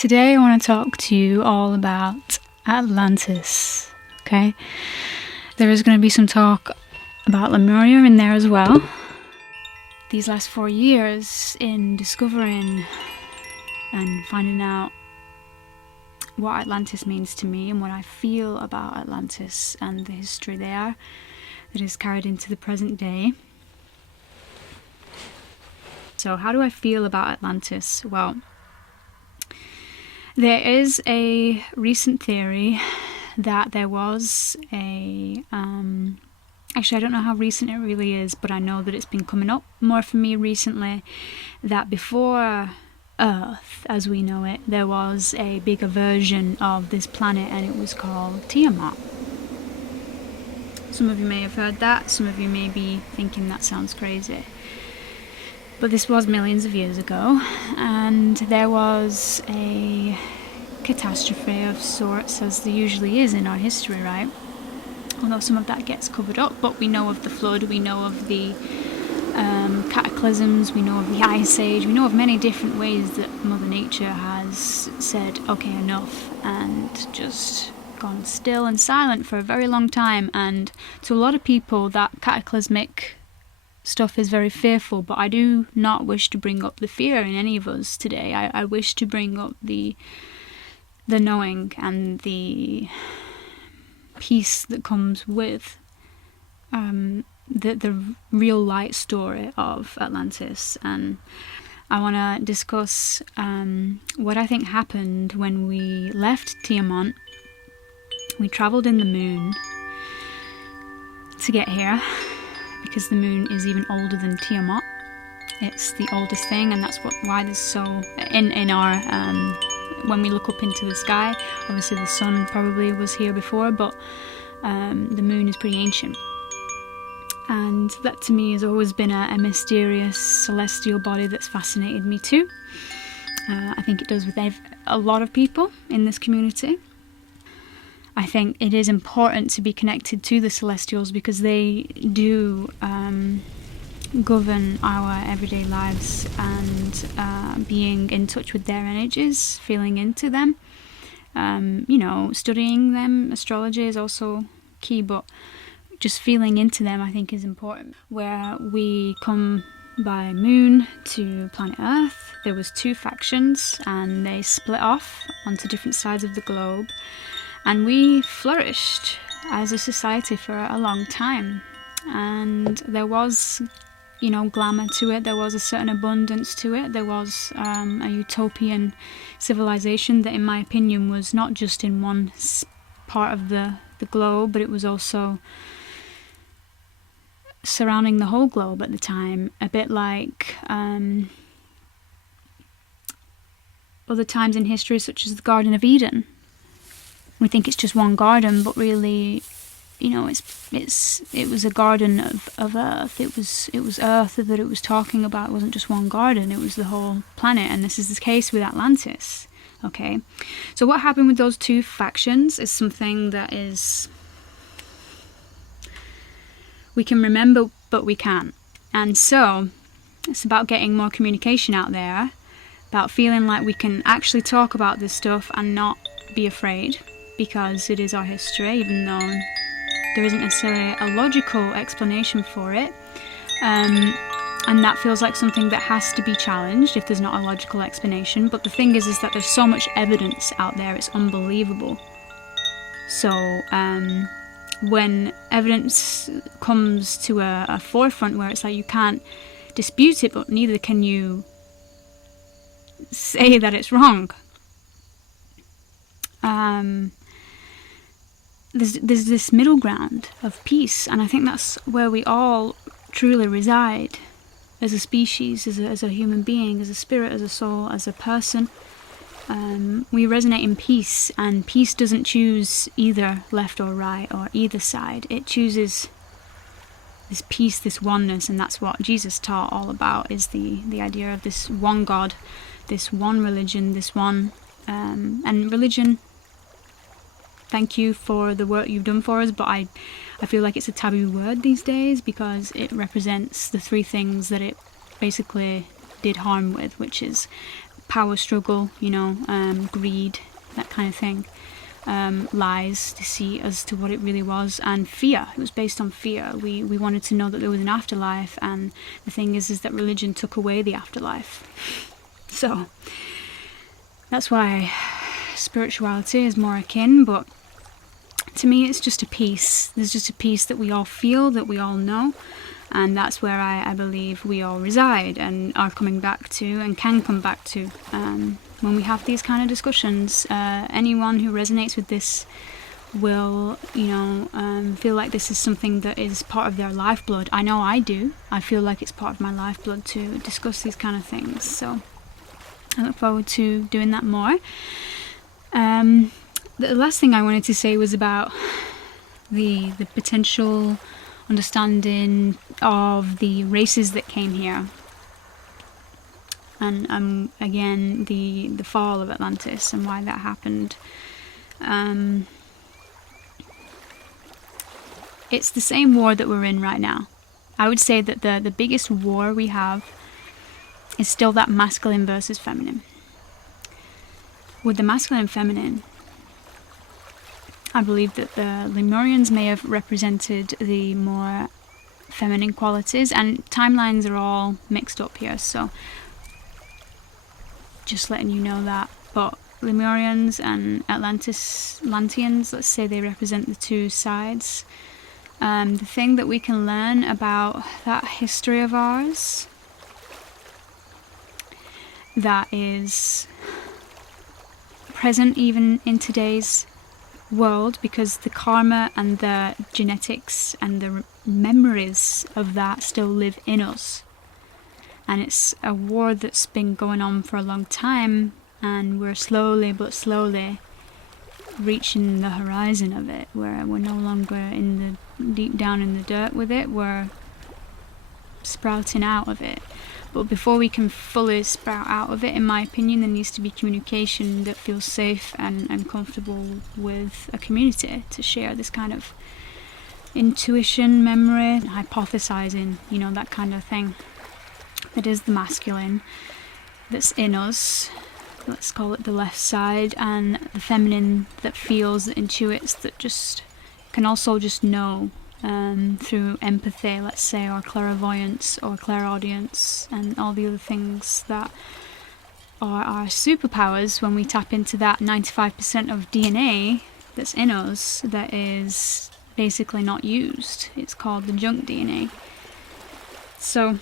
Today I want to talk to you all about Atlantis, okay? There is going to be some talk about Lemuria in there as well. These last 4 years in discovering and finding out what Atlantis means to me and what I feel about Atlantis and the history there that is carried into the present day. So how do I feel about Atlantis? Well, there is a recent theory that there was a... actually, I don't know how recent it really is, but I know that it's been coming up more for me recently, that before Earth, as we know it, there was a bigger version of this planet, and it was called Tiamat. Some of you may have heard that, some of you may be thinking that sounds crazy. But this was millions of years ago, and there was a catastrophe of sorts, as there usually is in our history, right? Although some of that gets covered up, but we know of the flood, we know of the cataclysms, we know of the Ice Age, we know of many different ways that Mother Nature has said, okay, enough, and just gone still and silent for a very long time. And to a lot of people, that cataclysmic stuff is very fearful, but I do not wish to bring up the fear in any of us today. I wish to bring up the knowing and the peace that comes with the real light story of Atlantis. And I want to discuss what I think happened when we left Tiamat. We travelled in the moon to get here, because the moon is even older than Tiamat. It's the oldest thing, and that's why there's so... in our... when we look up into the sky, obviously the sun probably was here before, but the moon is pretty ancient. And that to me has always been a mysterious celestial body that's fascinated me too. I think it does with a lot of people in this community. I think it is important to be connected to the celestials because they do govern our everyday lives, and being in touch with their energies, feeling into them, studying them. Astrology is also key, but just feeling into them I think is important. Where we come by moon to planet Earth, there was 2 factions, and they split off onto different sides of the globe. And we flourished as a society for a long time. And there was, glamour to it. There was a certain abundance to it. There was a utopian civilization that, in my opinion, was not just in one part of the globe, but it was also surrounding the whole globe at the time. A bit like other times in history, such as the Garden of Eden. We think it's just one garden, but really, it was a garden of Earth. It was Earth that it was talking about. It wasn't just one garden, it was the whole planet. And this is the case with Atlantis. Okay, so what happened with those 2 factions is something that is... we can remember, but we can't. And so, it's about getting more communication out there, about feeling like we can actually talk about this stuff and not be afraid, because it is our history, even though there isn't necessarily a logical explanation for it. And that feels like something that has to be challenged if there's not a logical explanation. But the thing is that there's so much evidence out there, it's unbelievable. So when evidence comes to a forefront where it's like you can't dispute it, but neither can you say that it's wrong. There's this middle ground of peace, and I think that's where we all truly reside as a species, as a human being, as a spirit, as a soul, as a person. We resonate in peace, and peace doesn't choose either left or right or either side. It chooses this peace, this oneness, and that's what Jesus taught all about, is the idea of this one God, this one religion, this one... and religion... thank you for the work you've done for us, but I feel like it's a taboo word these days because it represents the 3 things that it basically did harm with, which is power struggle, greed, that kind of thing. Lies, deceit as to what it really was, and fear. It was based on fear. We wanted to know that there was an afterlife, and the thing is that religion took away the afterlife. So that's why spirituality is more akin, but to me it's just a peace. There's just a peace that we all feel, that we all know, and that's where I believe we all reside and are coming back to and can come back to when we have these kind of discussions. Anyone who resonates with this will, feel like this is something that is part of their lifeblood. I know I do. I feel like it's part of my lifeblood to discuss these kind of things. So I look forward to doing that more. The last thing I wanted to say was about the potential understanding of the races that came here, and again the fall of Atlantis and why that happened. It's the same war that we're in right now. I would say that the biggest war we have is still that masculine versus feminine. With the masculine and feminine, I believe that the Lemurians may have represented the more feminine qualities, and timelines are all mixed up here, so just letting you know that. But Lemurians and Atlanteans, let's say they represent the two sides. The thing that we can learn about that history of ours that is present even in today's world, because the karma and the genetics and the memories of that still live in us, and it's a war that's been going on for a long time, and we're slowly but slowly reaching the horizon of it, where we're no longer deep down in the dirt with it, we're sprouting out of it. But before we can fully sprout out of it, in my opinion, there needs to be communication that feels safe and comfortable with a community to share this kind of intuition, memory, hypothesizing, that kind of thing. That is the masculine that's in us, let's call it the left side, and the feminine that feels, that intuits, that just can also just know through empathy, let's say, or clairvoyance or clairaudience, and all the other things that are our superpowers when we tap into that 95% of DNA that's in us that is basically not used. It's called the junk DNA. So,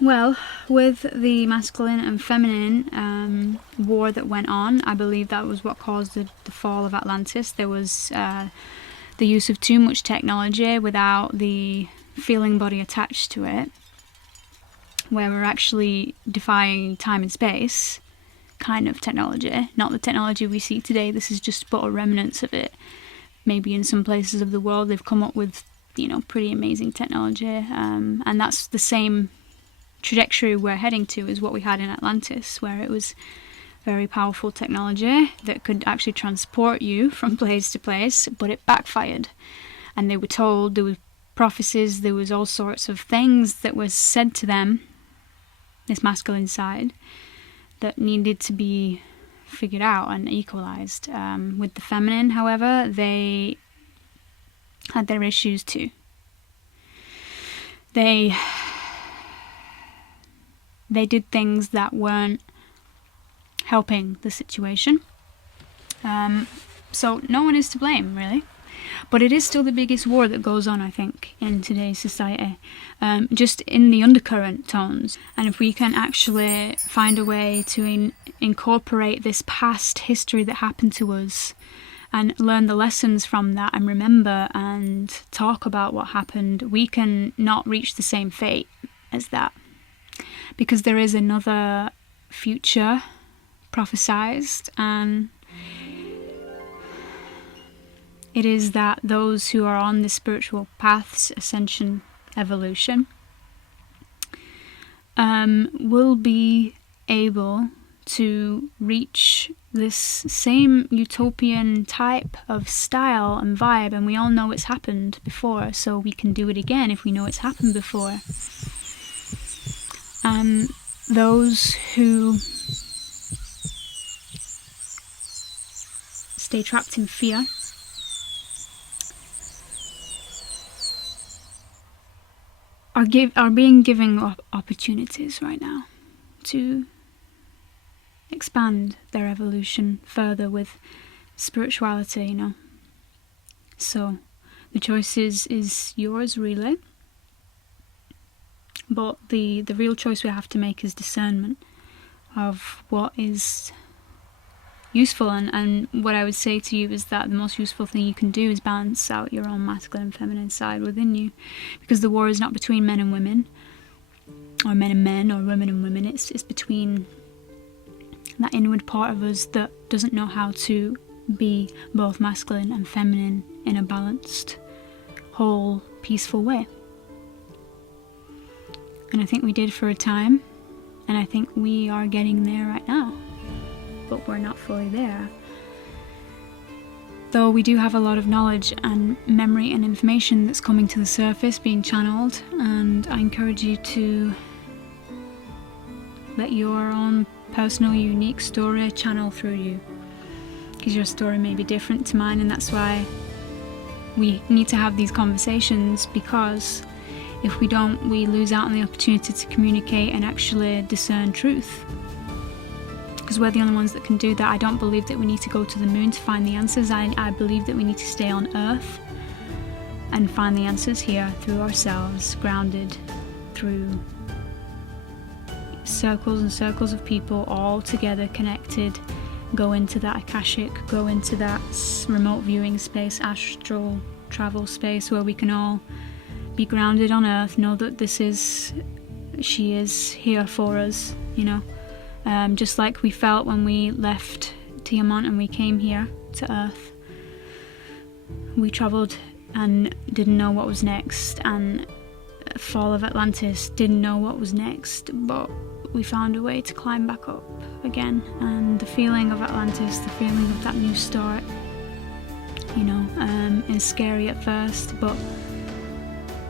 well, with the masculine and feminine war that went on, I believe that was what caused the fall of Atlantis. There was the use of too much technology without the feeling body attached to it, where we're actually defying time and space kind of technology, not the technology we see today. This is just but a remnants of it. Maybe in some places of the world they've come up with, pretty amazing technology, and that's the same trajectory we're heading to as what we had in Atlantis, where it was very powerful technology that could actually transport you from place to place, but it backfired. And they were told, there were prophecies, there was all sorts of things that was said to them, this masculine side, that needed to be figured out and equalized. With the feminine, however, they had their issues too. They did things that weren't helping the situation. So no one is to blame, really. But it is still the biggest war that goes on, I think, in today's society, just in the undercurrent tones. And if we can actually find a way to incorporate this past history that happened to us and learn the lessons from that and remember and talk about what happened, we can not reach the same fate as that. Because there is another future prophesized, and it is that those who are on the spiritual paths, ascension, evolution, will be able to reach this same utopian type of style and vibe, and we all know it's happened before, so we can do it again if we know it's happened before. Those who stay trapped in fear, are being given opportunities right now to expand their evolution further with spirituality, you know. So the choice is yours, really. But the real choice we have to make is discernment of what is useful, and what I would say to you is that the most useful thing you can do is balance out your own masculine and feminine side within you, because the war is not between men and women, or men and men, or women and women. It's between that inward part of us that doesn't know how to be both masculine and feminine in a balanced, whole, peaceful way. And I think we did for a time, and I think we are getting there right now, but we're not fully there. Though we do have a lot of knowledge and memory and information that's coming to the surface, being channeled, and I encourage you to let your own personal, unique story channel through you, because your story may be different to mine, and that's why we need to have these conversations, because if we don't, we lose out on the opportunity to communicate and actually discern truth. Because we're the only ones that can do that. I don't believe that we need to go to the moon to find the answers. I believe that we need to stay on Earth and find the answers here through ourselves, grounded through circles and circles of people, all together, connected. Go into that Akashic, go into that remote viewing space, astral travel space, where we can all be grounded on Earth, know that she is here for us, you know. Just like we felt when we left Tiamat and we came here to Earth. We travelled and didn't know what was next, and fall of Atlantis, didn't know what was next, but we found a way to climb back up again. And the feeling of Atlantis, the feeling of that new start, you know, is scary at first, but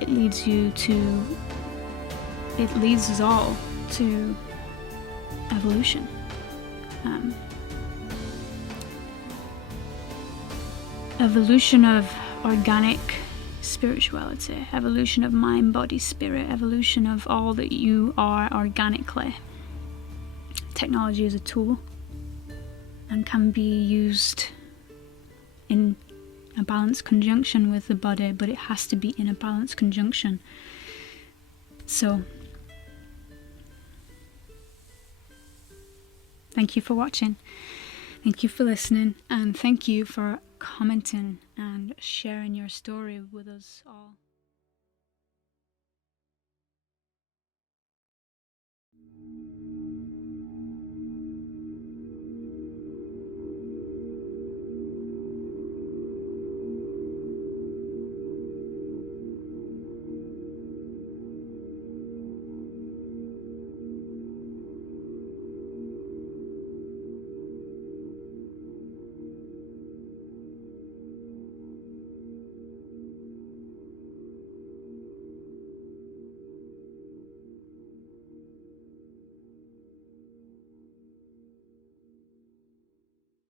it leads us all to evolution. Evolution of organic spirituality, evolution of mind, body, spirit, evolution of all that you are organically. Technology is a tool and can be used in a balanced conjunction with the body, but it has to be in a balanced conjunction. So thank you for watching, thank you for listening, and thank you for commenting and sharing your story with us all.